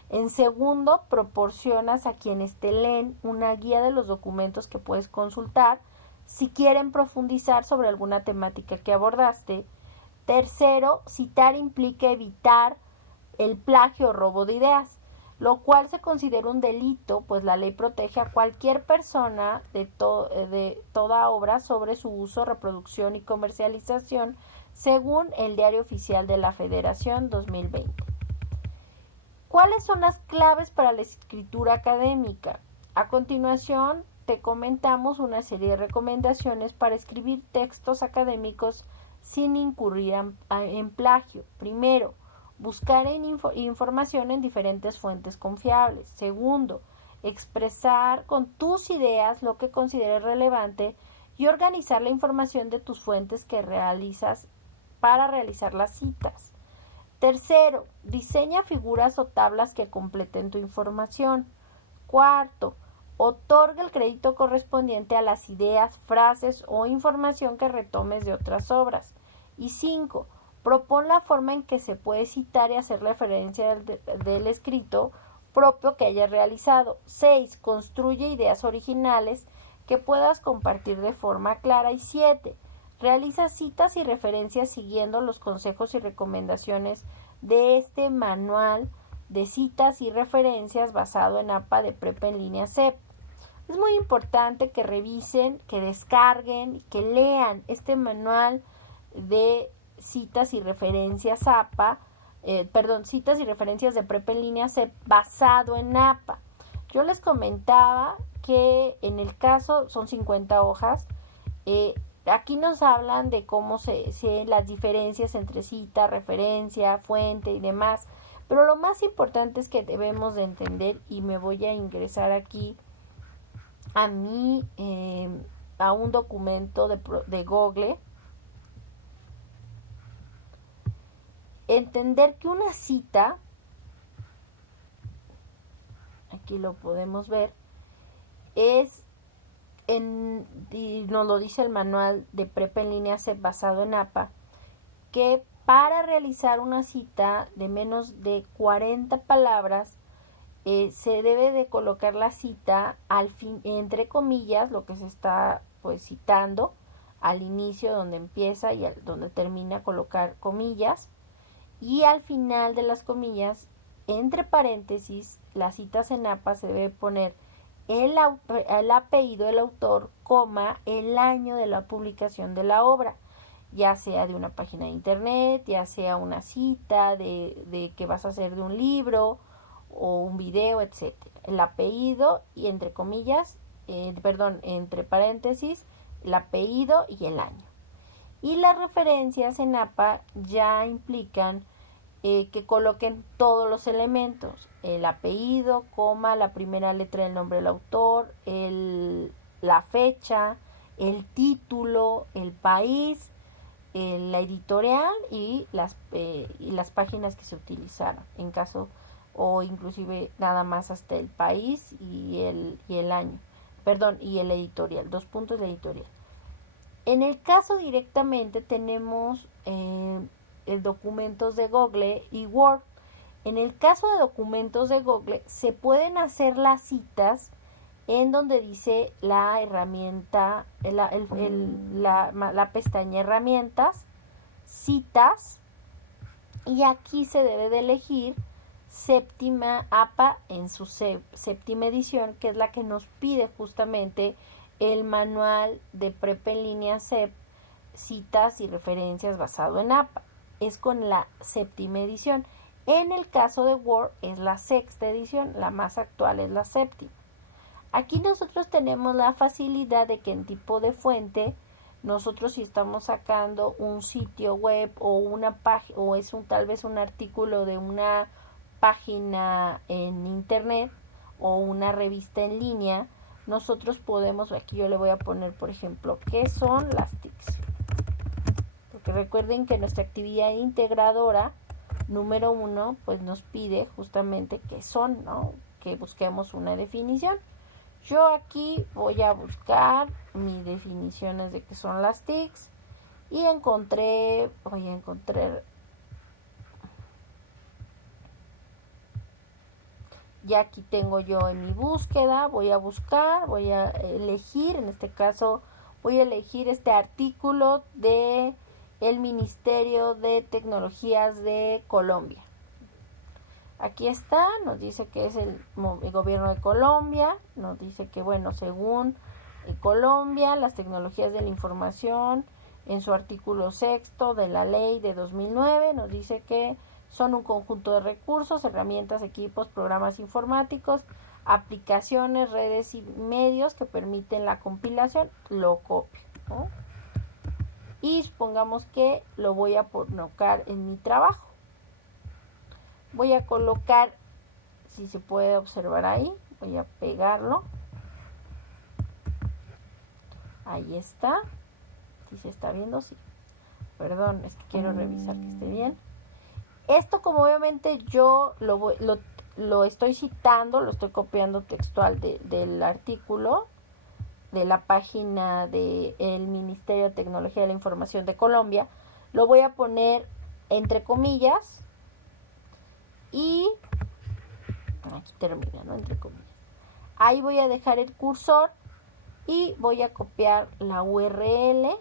En segundo, proporcionas a quienes te leen una guía de los documentos que puedes consultar si quieren profundizar sobre alguna temática que abordaste. Tercero, citar implica evitar el plagio o robo de ideas, lo cual se considera un delito, pues la ley protege a cualquier persona de toda obra sobre su uso, reproducción y comercialización, según el Diario Oficial de la Federación 2020. ¿Cuáles son las claves para la escritura académica? A continuación, te comentamos una serie de recomendaciones para escribir textos académicos sin incurrir en plagio. Primero, buscar información en diferentes fuentes confiables. Segundo, expresar con tus ideas lo que consideres relevante y organizar la información de tus fuentes que realizas para realizar las citas. Tercero, diseña figuras o tablas que completen tu información. Cuarto, otorga el crédito correspondiente a las ideas, frases o información que retomes de otras obras. Y 5. Propon la forma en que se puede citar y hacer referencia del escrito propio que hayas realizado. 6. Construye ideas originales que puedas compartir de forma clara. Y 7. Realiza citas y referencias siguiendo los consejos y recomendaciones de este manual de citas y referencias basado en APA de prepa en línea CEP. Es muy importante que revisen, que descarguen, que lean este manual de citas y referencias citas y referencias de prepa en línea CEP basado en APA. Yo les comentaba que en el caso son 50 hojas. Aquí nos hablan de cómo las diferencias entre cita, referencia, fuente y demás. Pero lo más importante es que debemos de entender, y me voy a ingresar aquí a un documento de Google. Entender que una cita, aquí lo podemos ver, y nos lo dice el manual de prepa en línea CEP basado en APA, que para realizar una cita de menos de 40 palabras, se debe de colocar la cita al fin, entre comillas, lo que se está pues citando, al inicio donde empieza y donde termina, colocar comillas, y al final de las comillas, entre paréntesis, las citas en APA se debe poner el apellido del autor, el año de la publicación de la obra, ya sea de una página de internet, ya sea una cita de que vas a hacer de un libro o un video, etc. El apellido y entre comillas, entre paréntesis, el apellido y el año. Y las referencias en APA ya implican que coloquen todos los elementos, el apellido, coma, la primera letra del nombre del autor, la fecha, el título, el país, la editorial y las páginas que se utilizaron, en caso, o inclusive nada más hasta el país y el año, y el editorial, 2 puntos de editorial. En el caso directamente tenemos documentos de Google y Word. En el caso de documentos de Google se pueden hacer las citas en donde dice la herramienta, la pestaña herramientas, citas, y aquí se debe de elegir séptima APA en su séptima edición, que es la que nos pide justamente el manual de prepa en línea CEP, citas y referencias basado en APA. Es con la séptima edición. En el caso de Word es la sexta edición, la más actual es la séptima. Aquí nosotros tenemos la facilidad de que en tipo de fuente, nosotros si estamos sacando un sitio web o una página, o es tal vez un artículo de una página en internet o una revista en línea, nosotros podemos, aquí yo le voy a poner por ejemplo, ¿qué son las TICs? Porque recuerden que nuestra actividad integradora número 1 pues nos pide justamente qué son, ¿no? Que busquemos una definición. Yo aquí voy a buscar mis definiciones de qué son las TICs y voy a encontrar, ya aquí tengo yo en mi búsqueda, voy a buscar, voy a elegir, en este caso voy a elegir este artículo de el Ministerio de Tecnologías de Colombia. Aquí está, nos dice que es el gobierno de Colombia, nos dice que bueno, según Colombia, las tecnologías de la información, en su artículo 6 de la ley de 2009, nos dice que son un conjunto de recursos, herramientas, equipos, programas informáticos, aplicaciones, redes y medios que permiten la compilación. Lo copio, ¿no? Y supongamos que lo voy a colocar en mi trabajo. Voy a colocar, si se puede observar ahí, voy a pegarlo. Ahí está. ¿Sí se está viendo? Sí. Perdón, es que quiero revisar que esté bien. Esto, como obviamente yo lo estoy citando, lo estoy copiando textual del artículo de la página del Ministerio de Tecnología de la Información de Colombia, lo voy a poner entre comillas y aquí termina, ¿no? Entre comillas. Ahí voy a dejar el cursor y voy a copiar la URL.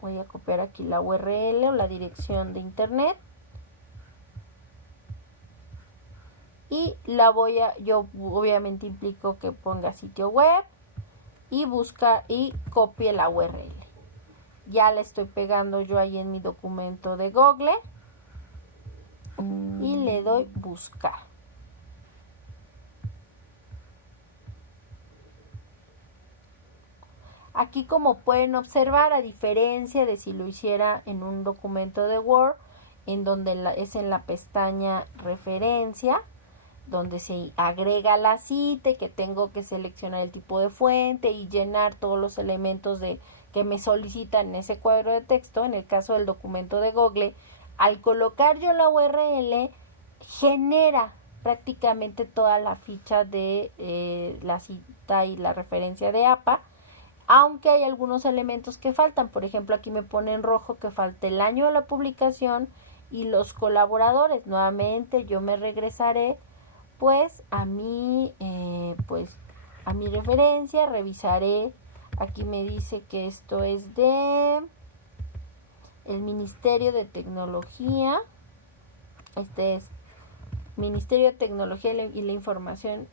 Voy a copiar aquí la URL o la dirección de internet. Y yo obviamente implico que ponga sitio web y busca y copie la URL. Ya la estoy pegando yo ahí en mi documento de Google y le doy buscar. Aquí, como pueden observar, a diferencia de si lo hiciera en un documento de Word, en donde es en la pestaña referencia, donde se agrega la cita y que tengo que seleccionar el tipo de fuente y llenar todos los elementos que me solicitan en ese cuadro de texto. En el caso del documento de Google, al colocar yo la URL, genera prácticamente toda la ficha de la cita y la referencia de APA, aunque hay algunos elementos que faltan. Por ejemplo, aquí me pone en rojo que falta el año de la publicación y los colaboradores. Nuevamente yo me regresaré pues a mi referencia, revisaré. Aquí me dice que esto es de el Ministerio de Tecnología. Este es Ministerio de Tecnología y la Información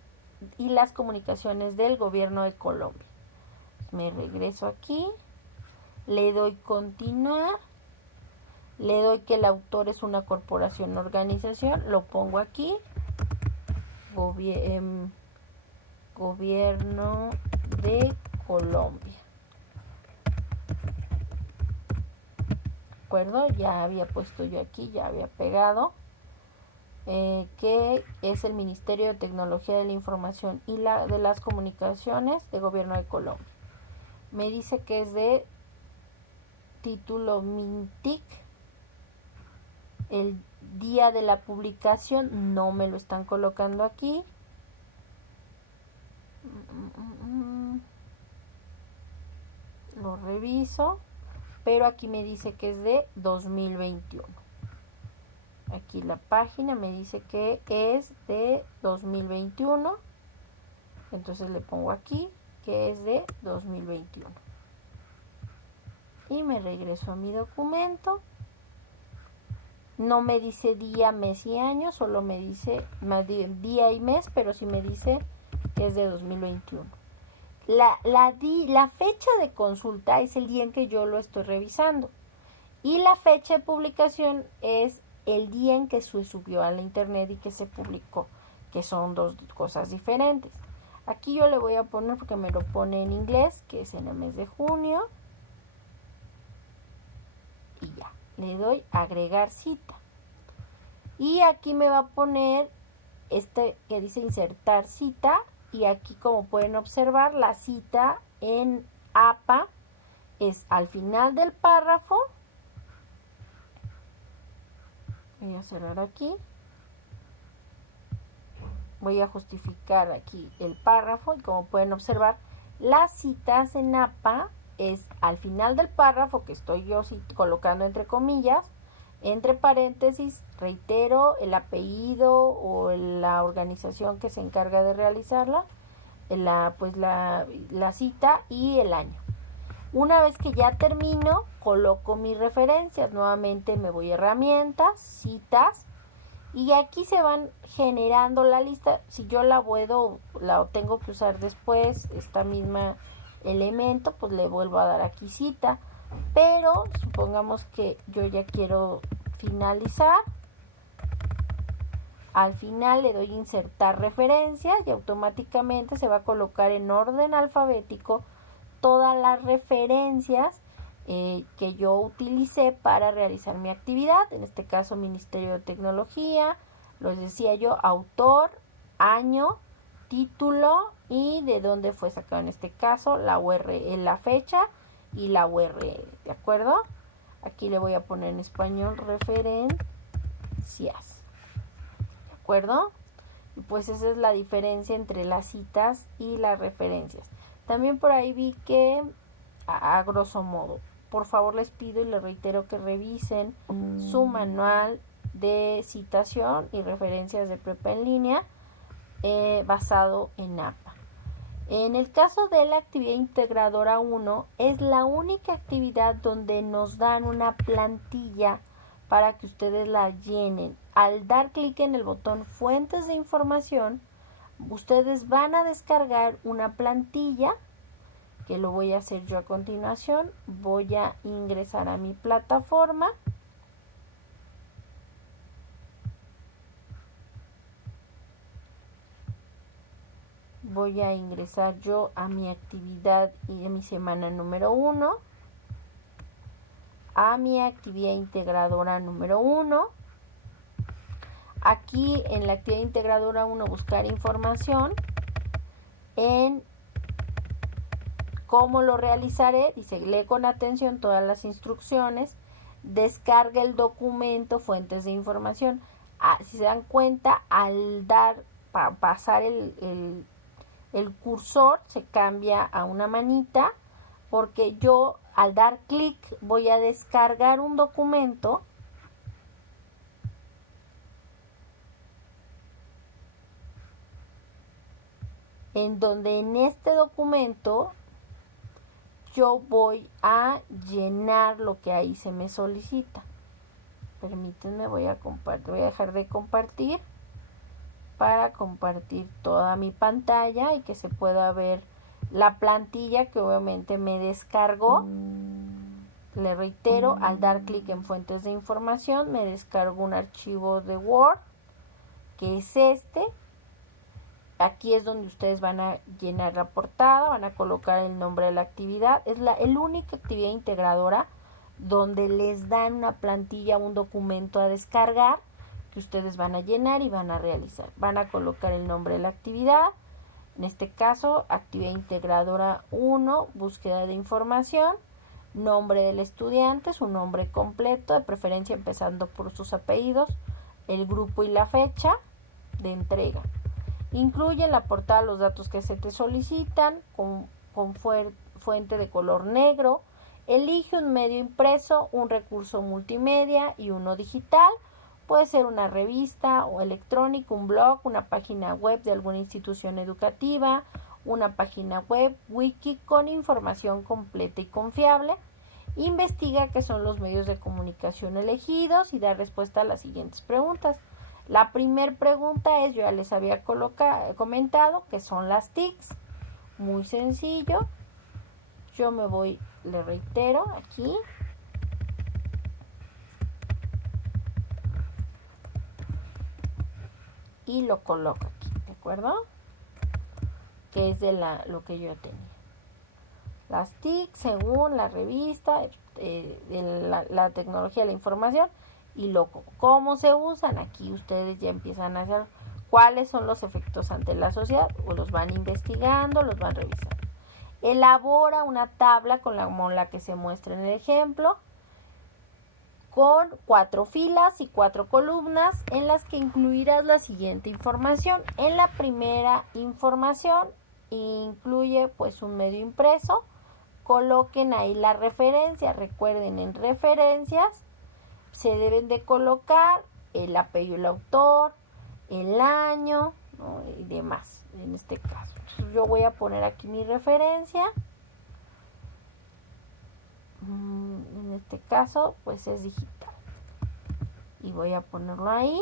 y las Comunicaciones del Gobierno de Colombia. Me regreso aquí, le doy continuar, le doy que el autor es una corporación o organización, lo pongo aquí, Gobierno de Colombia. ¿De acuerdo? Ya había puesto yo aquí, ya había pegado. Que es el Ministerio de Tecnología de la Información y de las Comunicaciones de Gobierno de Colombia. Me dice que es de título MINTIC. El día de la publicación no me lo están colocando aquí. Lo reviso, pero aquí me dice que es de 2021. Aquí la página me dice que es de 2021. Entonces le pongo aquí que es de 2021. Y me regreso a mi documento. No me dice día, mes y año, solo me dice día y mes, pero sí me dice que es de 2021. La fecha de consulta es el día en que yo lo estoy revisando. Y la fecha de publicación es el día en que se subió a la internet y que se publicó, que son dos cosas diferentes. Aquí yo le voy a poner, porque me lo pone en inglés, que es en el mes de junio. Y ya, le doy agregar cita. Y aquí me va a poner que dice insertar cita. Y aquí, como pueden observar, la cita en APA es al final del párrafo. Voy a cerrar aquí. Voy a justificar aquí el párrafo y como pueden observar, las citas en APA es al final del párrafo, que estoy yo colocando entre comillas, entre paréntesis, reitero el apellido o la organización que se encarga de realizarla, la cita y el año. Una vez que ya termino, coloco mis referencias. Nuevamente me voy a herramientas, citas, y aquí se van generando la lista. Si yo la tengo que usar después, esta misma elemento, pues le vuelvo a dar aquí cita. Pero supongamos que yo ya quiero finalizar. Al final le doy insertar referencias y automáticamente se va a colocar en orden alfabético todas las referencias que yo utilicé para realizar mi actividad. En este caso, Ministerio de Tecnología, les decía yo, autor, año, título y de dónde fue sacado en este caso, la URL, la fecha y la URL, ¿de acuerdo? Aquí le voy a poner en español referencias, ¿de acuerdo? Y pues esa es la diferencia entre las citas y las referencias. También por ahí vi que, a grosso modo, por favor les pido y les reitero que revisen su manual de citación y referencias de prepa en línea basado en APA. En el caso de la actividad integradora 1, es la única actividad donde nos dan una plantilla para que ustedes la llenen. Al dar clic en el botón Fuentes de información, ustedes van a descargar una plantilla, que lo voy a hacer yo a continuación. Voy a ingresar a mi plataforma. Voy a ingresar yo a mi actividad y a mi semana número 1. A mi actividad integradora número 1. Aquí en la actividad integradora 1 buscar información. En cómo lo realizaré, dice lee con atención todas las instrucciones, descarga el documento, fuentes de información. Si se dan cuenta, al pasar el cursor se cambia a una manita, porque yo al dar clic voy a descargar un documento en donde en este documento yo voy a llenar lo que ahí se me solicita. Permítanme, voy a dejar de compartir para compartir toda mi pantalla y que se pueda ver la plantilla que obviamente me descargó. Le reitero, al dar clic en fuentes de información me descargo un archivo de Word, que es este, Aquí es donde ustedes van a llenar la portada, van a colocar el nombre de la actividad. Es la única actividad integradora donde les dan una plantilla, un documento a descargar que ustedes van a llenar y van a realizar. Van a colocar el nombre de la actividad, en este caso, actividad integradora 1, búsqueda de información, nombre del estudiante, su nombre completo, de preferencia empezando por sus apellidos, el grupo y la fecha de entrega. Incluye en la portada los datos que se te solicitan con fuente de color negro. Elige un medio impreso, un recurso multimedia y uno digital. Puede ser una revista o electrónico, un blog, una página web de alguna institución educativa, una página web, wiki con información completa y confiable. Investiga qué son los medios de comunicación elegidos y da respuesta a las siguientes preguntas. La primera pregunta es, yo ya les había comentado, que son las TICs. Muy sencillo. Yo me voy, le reitero, aquí. Y lo coloco aquí, ¿de acuerdo? Que es de lo que yo tenía. Las TIC según la revista, la tecnología de la información y cómo se usan. Aquí ustedes ya empiezan a hacer cuáles son los efectos ante la sociedad, o los van investigando, los van revisando. Elabora una tabla como la que se muestra en el ejemplo, con 4 filas y 4 columnas en las que incluirás la siguiente información. En la primera información incluye pues un medio impreso. Coloquen ahí la referencia. Recuerden, en referencias se deben de colocar el apellido del autor, el año, ¿no? Y demás, en este caso. Entonces yo voy a poner aquí mi referencia. En este caso pues es digital y voy a ponerlo ahí.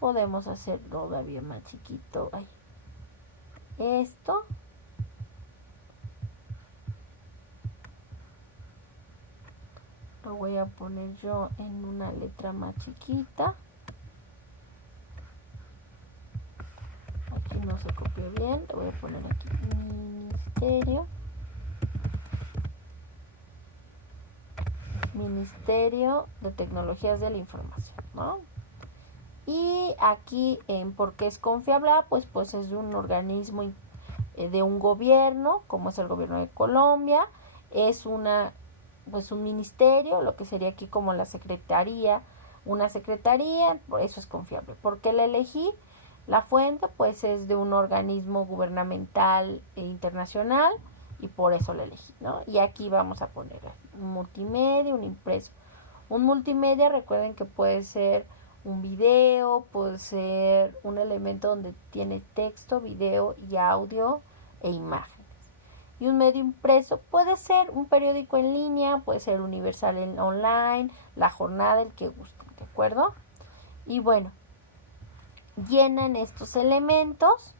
Podemos hacerlo todavía más chiquito ahí. Esto lo voy a poner yo en una letra más chiquita. Aquí no se copió bien, lo voy a poner aquí Ministerio de Tecnologías de la Información, ¿no? Y aquí en por qué es confiable, pues es de un organismo de un gobierno, como es el gobierno de Colombia. Es un ministerio, lo que sería aquí como la secretaría, una secretaría, por eso es confiable. ¿Por qué la elegí? La fuente pues es de un organismo gubernamental e internacional y por eso la elegí, ¿no? Y aquí vamos a poner un multimedia, un impreso. Un multimedia, recuerden que puede ser un video, puede ser un elemento donde tiene texto, video y audio e imágenes. Y un medio impreso puede ser un periódico en línea, puede ser Universal online, La Jornada, el que guste, ¿de acuerdo? Y bueno, llenan estos elementos,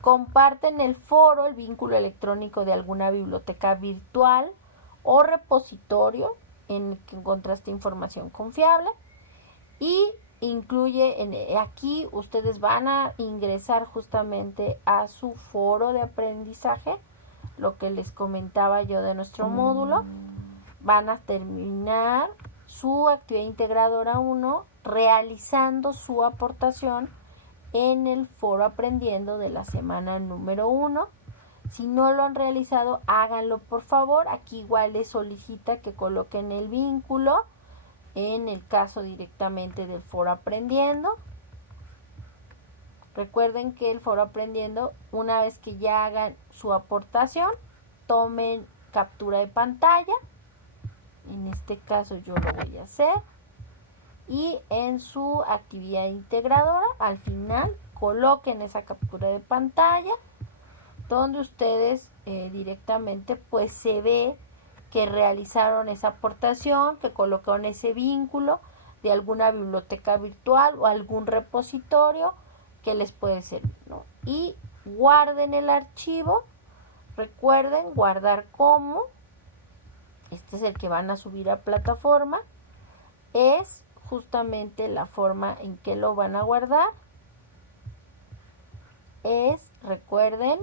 comparten el foro, el vínculo electrónico de alguna biblioteca virtual o repositorio en el que encontraste información confiable, y incluye aquí ustedes van a ingresar justamente a su foro de aprendizaje, lo que les comentaba yo de nuestro módulo. Van a terminar su actividad integradora 1 realizando su aportación en el foro aprendiendo de la semana número 1. Si no lo han realizado, háganlo por favor. Aquí igual les solicita que coloquen el vínculo, en el caso directamente del foro aprendiendo. Recuerden que el foro aprendiendo, una vez que ya hagan su aportación, tomen captura de pantalla. En este caso yo lo voy a hacer. Y en su actividad integradora, al final, coloquen esa captura de pantalla, donde ustedes directamente pues se ve que realizaron esa aportación, que colocaron ese vínculo de alguna biblioteca virtual o algún repositorio que les puede servir, ¿no? Y guarden el archivo. Recuerden guardar como. Este es el que van a subir a plataforma. Es justamente la forma en que lo van a guardar. es, recuerden,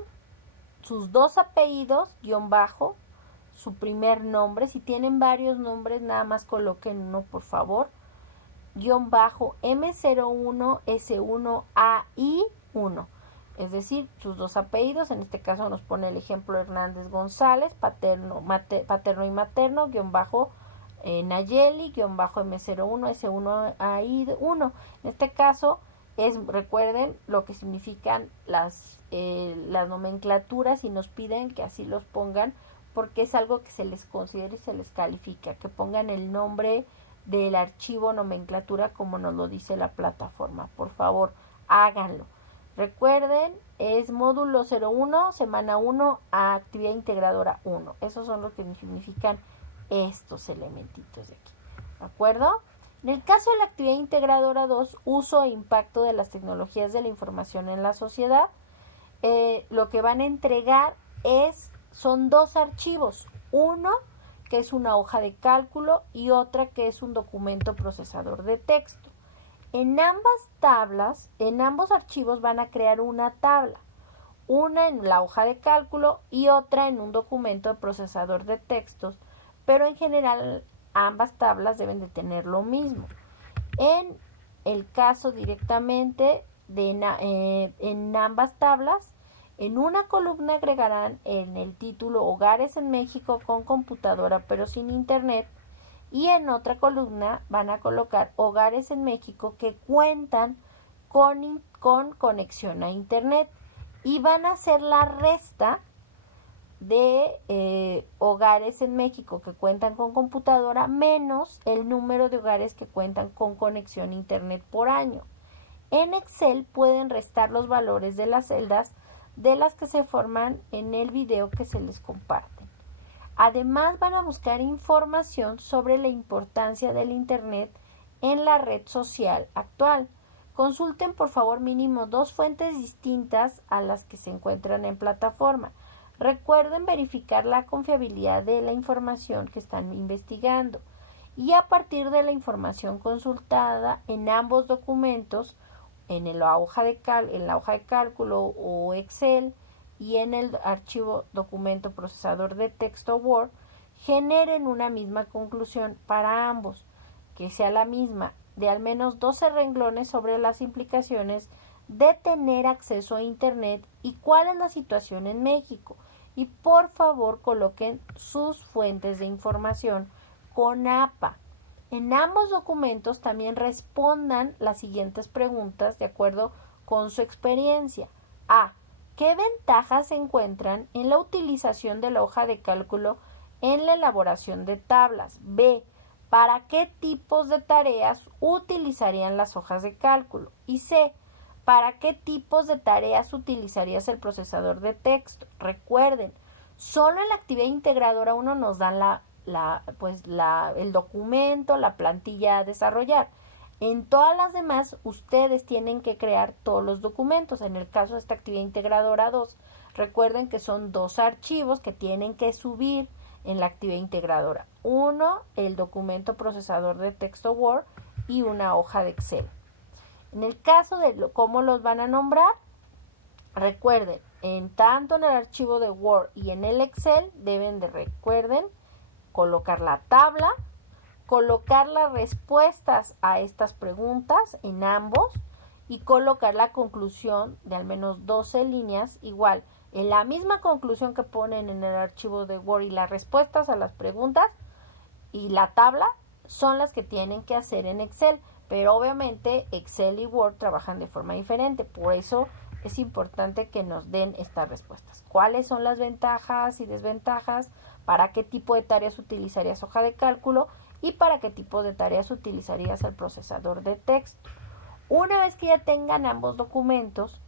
sus dos apellidos, guión bajo, su primer nombre. Si tienen varios nombres, nada más coloquen uno, por favor. Guión bajo M01S1AI1. Es decir, sus dos apellidos. En este caso nos pone el ejemplo Hernández González, paterno y materno, guión bajo Nayeli, guión bajo M01S1AI1. En este caso, recuerden lo que significan las nomenclaturas y nos piden que así los pongan porque es algo que se les considera y se les califica, que pongan el nombre del archivo nomenclatura como nos lo dice la plataforma. Por favor, háganlo. Recuerden, es módulo 01, semana 1, actividad integradora 1. Esos son los que significan estos elementitos de aquí. ¿De acuerdo? En el caso de la actividad integradora 2, uso e impacto de las tecnologías de la información en la sociedad, lo que van a entregar son dos archivos. Uno que es una hoja de cálculo y otra que es un documento procesador de texto. En ambos archivos van a crear una tabla, una en la hoja de cálculo y otra en un documento de procesador de textos, pero en general ambas tablas deben de tener lo mismo. En el caso directamente en ambas tablas, en una columna agregarán en el título Hogares en México con computadora pero sin internet, y en otra columna van a colocar Hogares en México que cuentan con conexión a internet, y van a hacer la resta de hogares en México que cuentan con computadora menos el número de hogares que cuentan con conexión a internet por año. En Excel pueden restar los valores de las celdas de las que se forman en el video que se les comparten. Además van a buscar información sobre la importancia del internet en la red social actual. Consulten por favor mínimo 2 fuentes distintas a las que se encuentran en plataforma. Recuerden verificar la confiabilidad de la información que están investigando, y a partir de la información consultada en ambos documentos, en la hoja de cálculo o Excel y en el archivo documento procesador de texto Word, generen una misma conclusión para ambos, que sea la misma, de al menos 12 renglones sobre las implicaciones de tener acceso a internet y cuál es la situación en México. Y por favor coloquen sus fuentes de información con APA. En ambos documentos también respondan las siguientes preguntas de acuerdo con su experiencia. A. ¿Qué ventajas se encuentran en la utilización de la hoja de cálculo en la elaboración de tablas? B. ¿Para qué tipos de tareas utilizarían las hojas de cálculo? Y C. ¿Para qué tipos de tareas utilizarías el procesador de texto? Recuerden, solo en la actividad integradora 1 nos dan el documento, la plantilla a desarrollar. En todas las demás, ustedes tienen que crear todos los documentos. En el caso de esta actividad integradora 2, recuerden que son 2 archivos que tienen que subir en la actividad integradora. Uno, el documento procesador de texto Word, y una hoja de Excel. En el caso de cómo los van a nombrar, recuerden, tanto en el archivo de Word y en el Excel, recuerden colocar la tabla, colocar las respuestas a estas preguntas en ambos y colocar la conclusión de al menos 12 líneas, igual, en la misma conclusión que ponen en el archivo de Word, y las respuestas a las preguntas y la tabla son las que tienen que hacer en Excel, pero obviamente Excel y Word trabajan de forma diferente, por eso es importante que nos den estas respuestas. ¿Cuáles son las ventajas y desventajas? ¿Para qué tipo de tareas utilizarías hoja de cálculo? ¿Y para qué tipo de tareas utilizarías el procesador de texto? Una vez que ya tengan ambos documentos,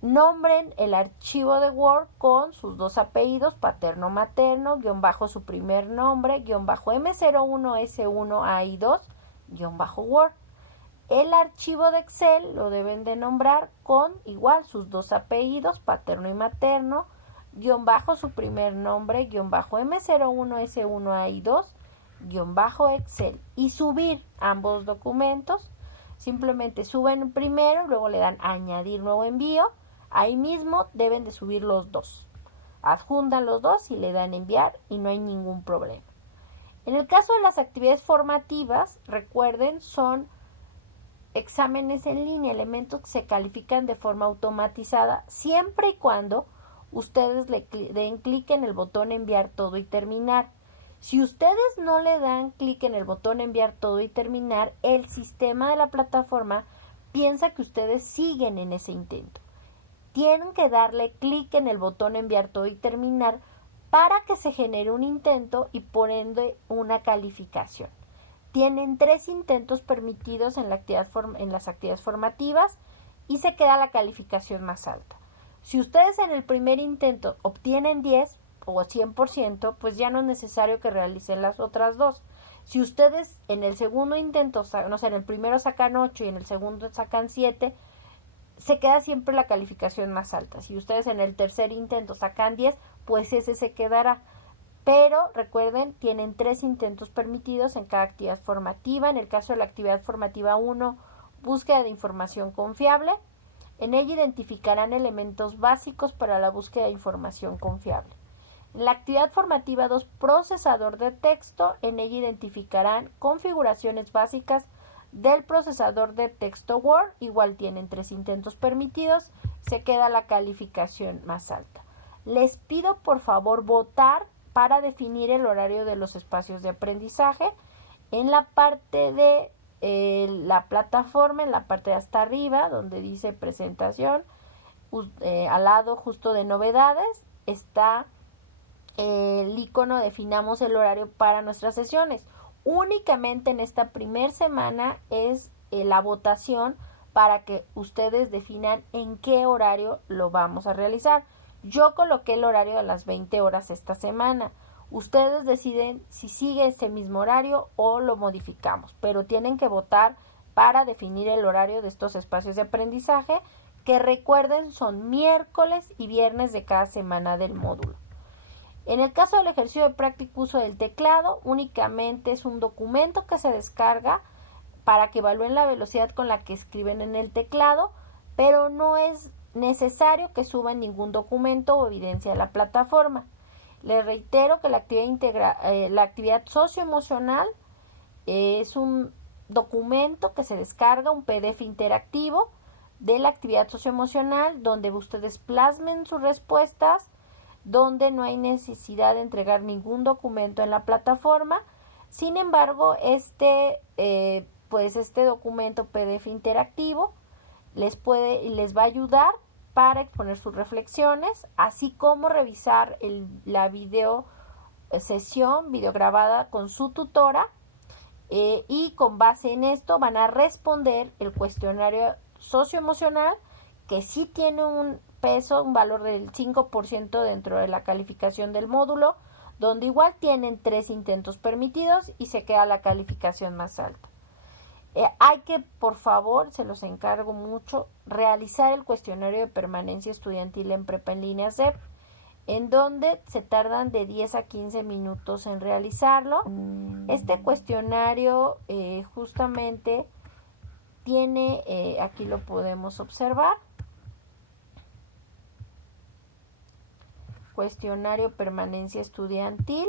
nombren el archivo de Word con sus 2 apellidos, paterno-materno, guión bajo su primer nombre, guión bajo M01S1AI2, guión bajo Word. El archivo de Excel lo deben de nombrar con igual sus 2 apellidos, paterno y materno, guión bajo su primer nombre, guión bajo M01S1AI2, guión bajo Excel, y subir ambos documentos. Simplemente suben primero, luego le dan añadir nuevo envío, Ahí mismo deben de subir los dos. Adjuntan los dos y le dan enviar y no hay ningún problema. En el caso de las actividades formativas, recuerden, son exámenes en línea, elementos que se califican de forma automatizada siempre y cuando ustedes le den clic en el botón enviar todo y terminar. Si ustedes no le dan clic en el botón enviar todo y terminar, el sistema de la plataforma piensa que ustedes siguen en ese intento. Tienen que darle clic en el botón enviar todo y terminar para que se genere un intento y por ende una calificación. Tienen 3 intentos permitidos en las actividades formativas y se queda la calificación más alta. Si ustedes en el primer intento obtienen 10 o 100%, pues ya no es necesario que realicen las otras dos. Si ustedes en el segundo intento, no sé, en el primero sacan 8 y en el segundo sacan 7, se queda siempre la calificación más alta. Si ustedes en el tercer intento sacan 10, pues ese se quedará. Pero recuerden, tienen 3 intentos permitidos en cada actividad formativa. En el caso de la actividad formativa 1, búsqueda de información confiable. En ella identificarán elementos básicos para la búsqueda de información confiable. En la actividad formativa 2, procesador de texto. En ella identificarán configuraciones básicas del procesador de texto Word. Igual tienen 3 intentos permitidos. Se queda la calificación más alta. Les pido por favor votar para definir el horario de los espacios de aprendizaje. En la parte de la plataforma, en la parte de hasta arriba, donde dice presentación, al lado justo de novedades, está el icono definamos el horario para nuestras sesiones. Únicamente en esta primera semana es la votación para que ustedes definan en qué horario lo vamos a realizar. Yo coloqué el horario de las 20 horas esta semana. Ustedes deciden si sigue ese mismo horario o lo modificamos, pero tienen que votar para definir el horario de estos espacios de aprendizaje, que recuerden son miércoles y viernes de cada semana del módulo. En el caso del ejercicio de práctico uso del teclado, únicamente es un documento que se descarga para que evalúen la velocidad con la que escriben en el teclado, pero no es necesario que suban ningún documento o evidencia a la plataforma. Les reitero que la actividad socioemocional es un documento que se descarga, un PDF interactivo de la actividad socioemocional, donde ustedes plasmen sus respuestas, donde no hay necesidad de entregar ningún documento en la plataforma. Sin embargo, este documento PDF interactivo les va a ayudar para exponer sus reflexiones, así como revisar la sesión videograbada con su tutora, y con base en esto van a responder el cuestionario socioemocional, que sí tiene un peso, un valor del 5% dentro de la calificación del módulo, donde igual tienen 3 intentos permitidos y se queda la calificación más alta. Hay que, por favor, se los encargo mucho, realizar el cuestionario de permanencia estudiantil en Prepa en Línea SEP, en donde se tardan de 10 a 15 minutos en realizarlo. Este cuestionario justamente tiene, aquí lo podemos observar, cuestionario permanencia estudiantil.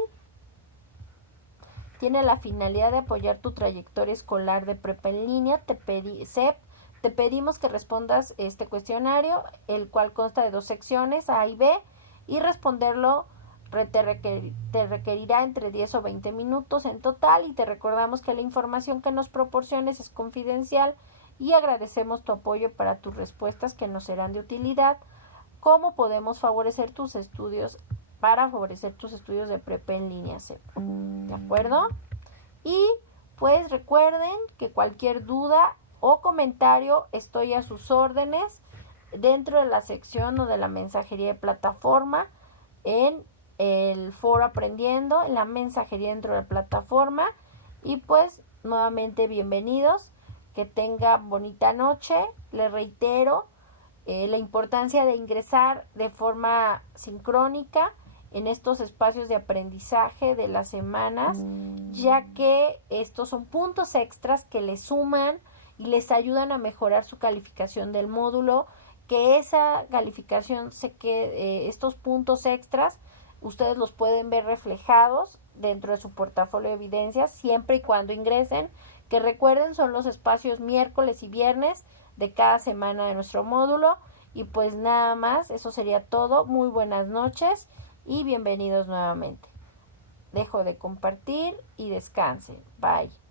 Tiene la finalidad de apoyar tu trayectoria escolar de prepa en línea. Te pedimos que respondas este cuestionario, el cual consta de 2 secciones, A y B, y responderlo te requerirá entre 10 o 20 minutos en total, y te recordamos que la información que nos proporciones es confidencial y agradecemos tu apoyo para tus respuestas, que nos serán de utilidad. ¿Cómo podemos favorecer tus estudios de prepa en línea SEP? ¿De acuerdo? Y pues recuerden que cualquier duda o comentario estoy a sus órdenes dentro de la sección o de la mensajería de plataforma, en el foro aprendiendo, en la mensajería dentro de la plataforma. Y pues nuevamente bienvenidos, que tengan bonita noche. Les reitero la importancia de ingresar de forma sincrónica en estos espacios de aprendizaje de las semanas, ya que estos son puntos extras que les suman y les ayudan a mejorar su calificación del módulo, que esa calificación estos puntos extras, ustedes los pueden ver reflejados dentro de su portafolio de evidencias siempre y cuando ingresen, que recuerden son los espacios miércoles y viernes de cada semana de nuestro módulo. Y pues nada más, eso sería todo. Muy buenas noches y bienvenidos nuevamente. Dejo de compartir y descansen. Bye.